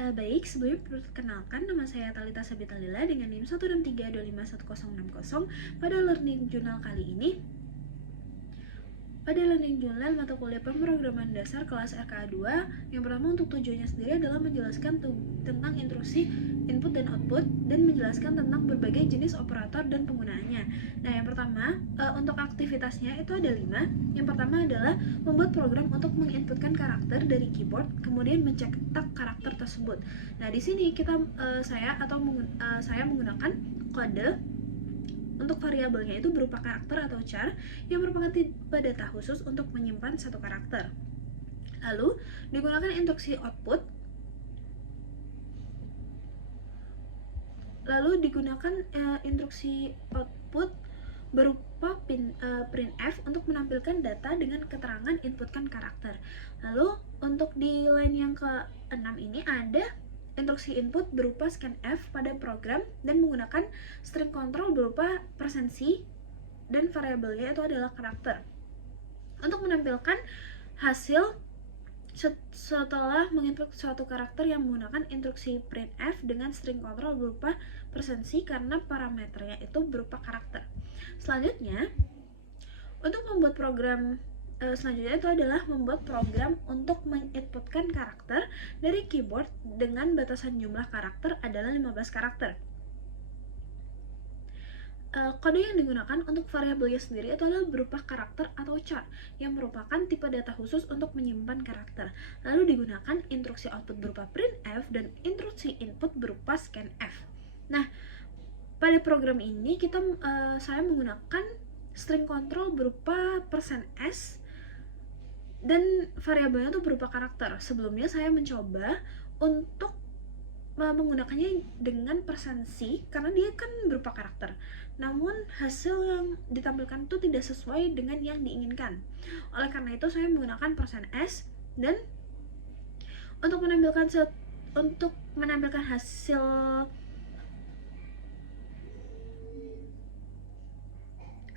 Baik, sebelumnya perkenalkan, nama saya Talita Sabitalila dengan NIM 163251060 pada Learning Journal kali ini. Pada Learning Journal mata kuliah pemrograman dasar kelas RKA 2, yang pertama untuk tujuannya sendiri adalah menjelaskan tentang instruksi input dan output dan menjelaskan tentang berbagai jenis operator dan penggunaannya. Nah, yang pertama untuk aktivitasnya itu ada 5. Yang pertama adalah membuat program untuk menginputkan karakter dari keyboard, kemudian mencetak karakter tersebut. Nah, di sini saya menggunakan kode untuk variabelnya itu berupa karakter atau char yang merupakan tipe data khusus untuk menyimpan satu karakter. Lalu digunakan instruksi output. Berupa printf untuk menampilkan data dengan keterangan inputkan karakter. Lalu untuk di line yang ke-6 ini ada instruksi input berupa scanf pada program dan menggunakan string control berupa %c dan variabelnya itu adalah karakter untuk menampilkan hasil setelah menginput suatu karakter yang menggunakan instruksi printf dengan string control berupa %c karena parameternya itu berupa karakter. Selanjutnya, untuk membuat program selanjutnya itu adalah membuat program untuk menginputkan karakter dari keyboard dengan batasan jumlah karakter adalah 15 karakter. Kode yang digunakan untuk variabelnya sendiri itu adalah berupa karakter atau char yang merupakan tipe data khusus untuk menyimpan karakter. Lalu digunakan instruksi output berupa printf dan instruksi input berupa scanf. Nah, pada program ini saya menggunakan string control berupa %s dan variabelnya itu berupa karakter. Sebelumnya saya mencoba untuk menggunakannya dengan %c karena dia kan berupa karakter. Namun hasil yang ditampilkan itu tidak sesuai dengan yang diinginkan. Oleh karena itu saya menggunakan %s dan untuk menampilkan hasil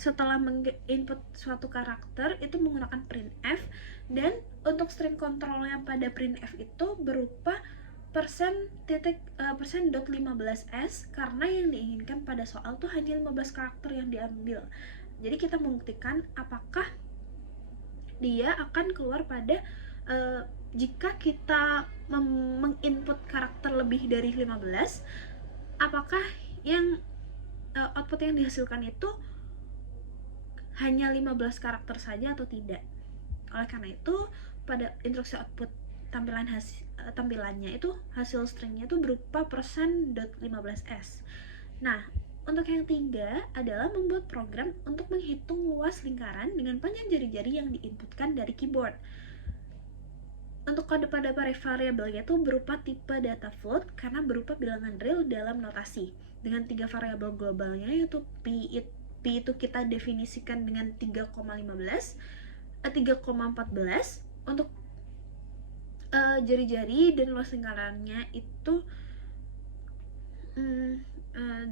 setelah menginput suatu karakter itu menggunakan printf, dan untuk string controlnya pada printf itu berupa %.15s karena yang diinginkan pada soal tuh hanya 15 karakter yang diambil. Jadi kita membuktikan apakah dia akan keluar pada jika kita menginput karakter lebih dari 15, apakah yang output yang dihasilkan itu hanya 15 karakter saja atau tidak. Oleh karena itu pada instruksi output tampilannya itu hasil stringnya itu berupa %.15s. Nah, untuk yang ketiga adalah membuat program untuk menghitung luas lingkaran dengan panjang jari-jari yang diinputkan dari keyboard. Untuk kode pada variabelnya itu berupa tipe data float karena berupa bilangan real dalam notasi dengan 3 variabel globalnya yaitu P itu kita definisikan dengan 3,14 untuk jari-jari dan luas lingkarannya itu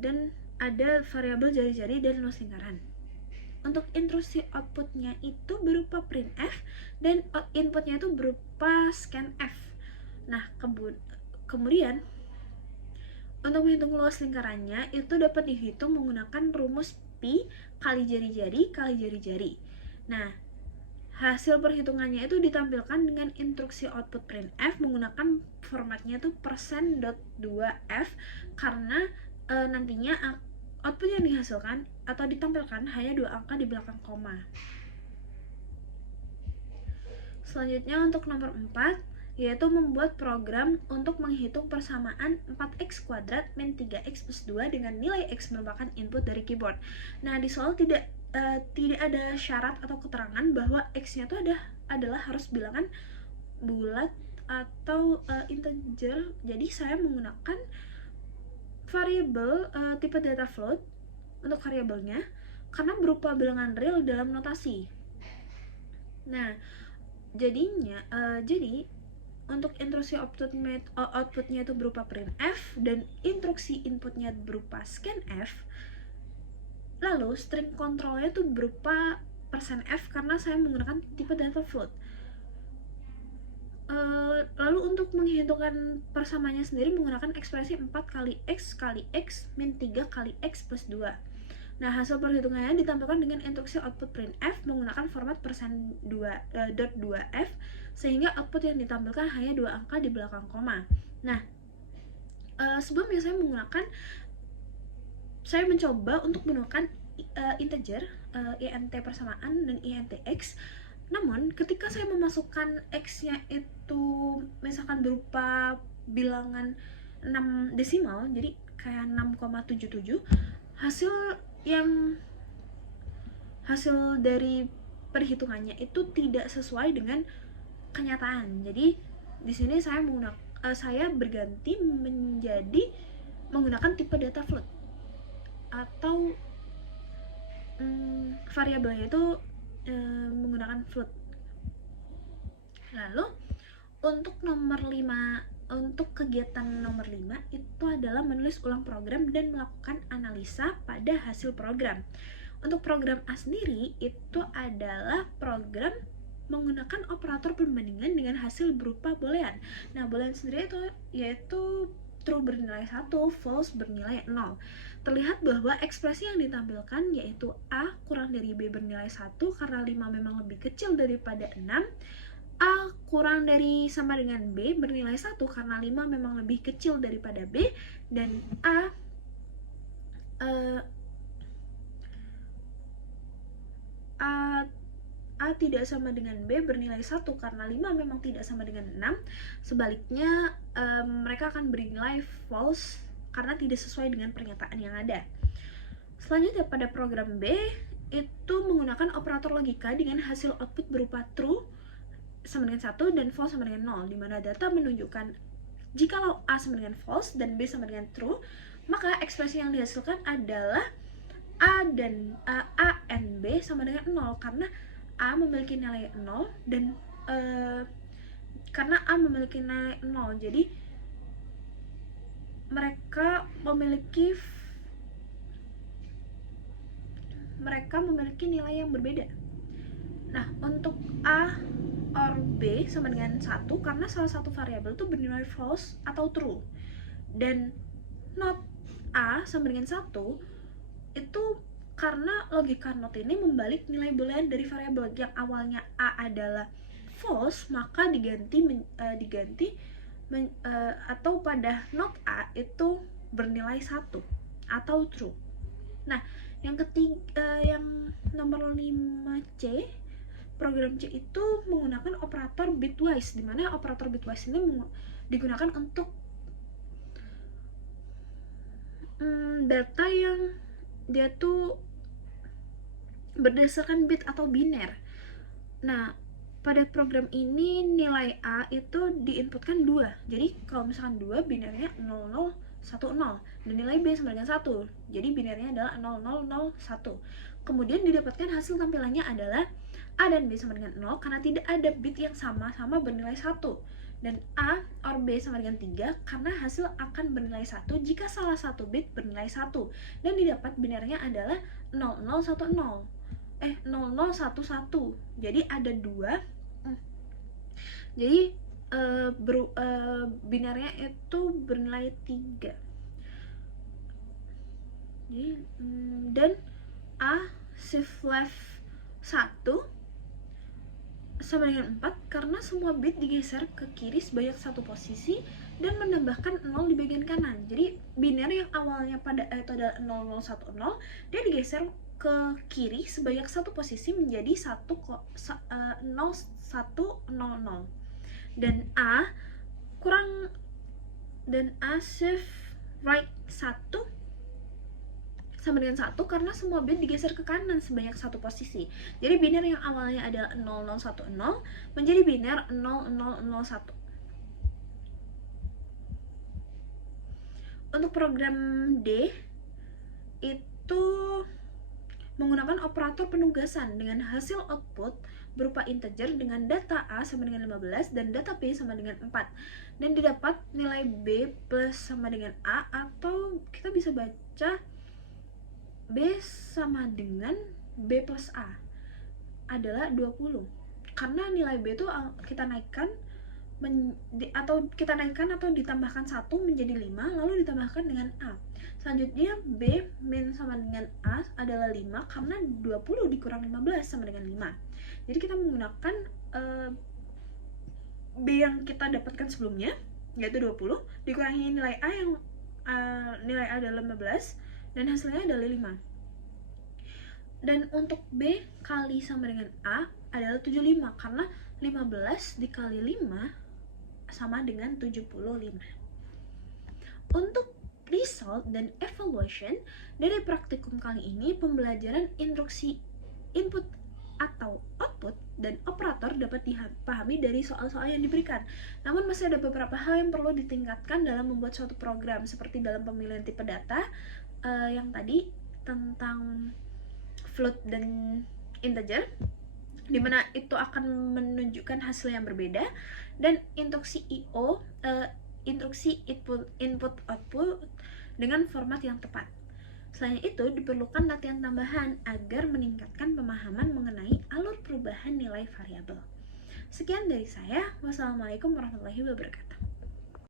dan ada variabel jari-jari dan luas lingkaran. Untuk instruksi outputnya itu berupa printf dan inputnya itu berupa scanf. Nah, kemudian untuk menghitung luas lingkarannya itu dapat dihitung menggunakan rumus P kali jari-jari kali jari-jari. Nah, hasil perhitungannya itu ditampilkan dengan instruksi output printf menggunakan formatnya itu %.2f karena nantinya output yang dihasilkan atau ditampilkan hanya 2 angka di belakang koma. Selanjutnya untuk nomor 4, yaitu membuat program untuk menghitung persamaan 4x kuadrat min 3x plus 2 dengan nilai x merupakan input dari keyboard. Nah, di soal tidak ada syarat atau keterangan bahwa x-nya itu adalah harus bilangan bulat atau integer. Jadi saya menggunakan variabel tipe data float untuk variabelnya karena berupa bilangan real dalam notasi. Nah, jadi untuk instruksi outputnya itu berupa printf dan instruksi inputnya berupa scanf. Lalu string controlnya itu berupa %f karena saya menggunakan tipe data float. Lalu untuk menghitungkan persamaannya sendiri menggunakan ekspresi 4 kali X min 3 kali X plus 2. Nah, hasil perhitungannya ditampilkan dengan instruksi output printf menggunakan format %2f sehingga output yang ditampilkan hanya 2 angka di belakang koma. Nah, sebelumnya saya mencoba untuk menggunakan integer, int persamaan dan int x. Namun ketika saya memasukkan x-nya itu misalkan berupa bilangan 6 desimal, jadi kayak 6,77, hasil dari perhitungannya itu tidak sesuai dengan kenyataan. Jadi di sini saya berganti menjadi menggunakan tipe data float atau variabelnya itu menggunakan float. Lalu untuk kegiatan nomor 5 itu adalah menulis ulang program dan melakukan analisa pada hasil program. Untuk program A sendiri itu adalah program menggunakan operator perbandingan dengan hasil berupa boolean. Nah, boolean sendiri itu yaitu true bernilai 1, false bernilai 0. Terlihat bahwa ekspresi yang ditampilkan yaitu A kurang dari B bernilai 1 karena 5 memang lebih kecil daripada 6, A kurang dari sama dengan B bernilai 1 karena 5 memang lebih kecil daripada B, dan A tidak sama dengan B bernilai 1 karena 5 memang tidak sama dengan 6. Sebaliknya, mereka akan bernilai false karena tidak sesuai dengan pernyataan yang ada. Selanjutnya pada program B itu menggunakan operator logika dengan hasil output berupa true sama dengan 1 dan false sama dengan 0, di mana data menunjukkan jikalau A sama dengan false dan B sama dengan true, maka ekspresi yang dihasilkan adalah A and B sama dengan 0 karena A memiliki nilai 0 dan karena A memiliki nilai 0, jadi mereka memiliki nilai yang berbeda. Nah, untuk A or B sama dengan 1 karena salah satu variabel itu bernilai false atau true, dan not A sama dengan 1 itu karena logika not ini membalik nilai boolean dari variabel yang awalnya A adalah false, maka atau pada not A itu bernilai 1 atau true. Nah, yang nomor 5C, program C itu menggunakan operator bitwise, di mana operator bitwise ini digunakan untuk data yang dia tuh berdasarkan bit atau biner. Nah, pada program ini nilai A itu diinputkan 2. Jadi kalau misalkan 2 binernya 0010 dan nilai B sama dengan 1. Jadi binernya adalah 0001. Kemudian didapatkan hasil tampilannya adalah A dan B sama dengan 0 karena tidak ada bit yang sama-sama bernilai 1. Dan A or B sama dengan 3 karena hasil akan bernilai 1 jika salah satu bit bernilai 1. Dan didapat binernya adalah 0011. Jadi ada 2. Jadi binernya itu bernilai 3. Jadi, dan A shift left 1 sama dengan 4 karena semua bit digeser ke kiri sebanyak satu posisi dan menambahkan 0 di bagian kanan. Jadi biner yang awalnya itu adalah 0010, dia digeser ke kiri sebanyak satu posisi menjadi 0100. Dan A shift right 1 sama dengan 1 karena semua bit digeser ke kanan sebanyak satu posisi. Jadi biner yang awalnya adalah 0010 menjadi biner 0001. Untuk program D itu menggunakan operator penugasan dengan hasil output berupa integer dengan data A sama dengan 15 dan data B sama dengan 4, dan didapat nilai B plus sama dengan A, atau kita bisa baca B sama dengan B plus A adalah 20 karena nilai B itu kita naikkan atau kita naikkan atau ditambahkan 1 menjadi 5 lalu ditambahkan dengan A. Selanjutnya B min sama dengan A adalah 5 karena 20 dikurang 15 sama dengan 5. Jadi kita menggunakan B yang kita dapatkan sebelumnya yaitu 20 dikurangi nilai A yang nilai A adalah 15 dan hasilnya adalah 5. Dan untuk B kali sama dengan A adalah 75 karena 15 dikali 5 sama dengan 75. Untuk result dan evaluation dari praktikum kali ini, pembelajaran instruksi input atau output dan operator dapat dipahami dari soal-soal yang diberikan. Namun masih ada beberapa hal yang perlu ditingkatkan dalam membuat suatu program, seperti dalam pemilihan tipe data yang tadi tentang float dan integer, dimana itu akan menunjukkan hasil yang berbeda, dan instruksi IO, instruksi input output dengan format yang tepat. Selain itu, diperlukan latihan tambahan agar meningkatkan pemahaman mengenai alur perubahan nilai variabel. Sekian dari saya. Wassalamualaikum warahmatullahi wabarakatuh.